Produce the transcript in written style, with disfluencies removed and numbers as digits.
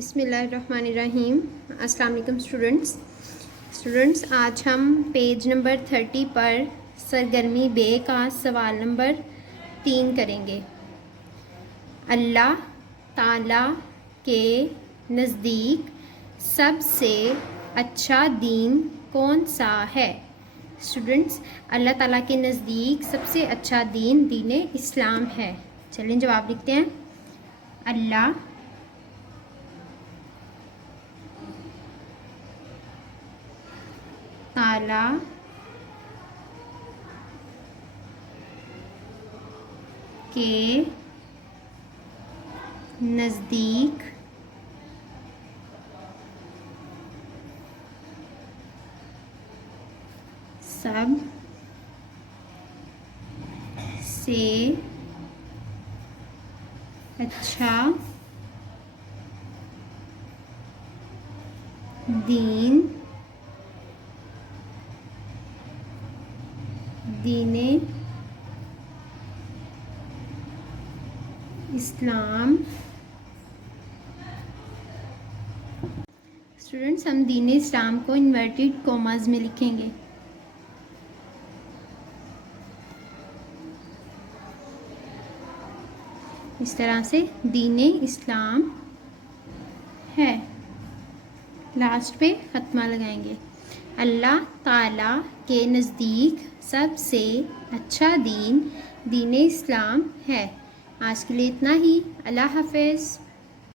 बिस्मिल्लाहिर्रहमानिर्रहीम। अस्सलाम वालेकुम स्टूडेंट्स, आज हम पेज नंबर 30 पर सरगर्मी बे का सवाल नंबर 3 करेंगे। अल्लाह ताला के नज़दीक सबसे अच्छा दीन कौन सा है? स्टूडेंट्स, अल्लाह ताला के नज़दीक सबसे अच्छा दीन दीन इस्लाम है। चलिए जवाब लिखते हैं। अल्लाह ताला के नज़दीक सब से अच्छा दीन दीने इस्लाम। स्टूडेंट्स, हम दीन इस्लाम को इन्वर्टेड कॉमास में लिखेंगे। इस तरह से दीन इस्लाम है, लास्ट पे ख़त्मा लगाएंगे। अल्लाह ताला के नज़दीक सबसे अच्छा दीन दीन इस्लाम है। आज के लिए इतना ही। अल्लाह हाफ़िज़।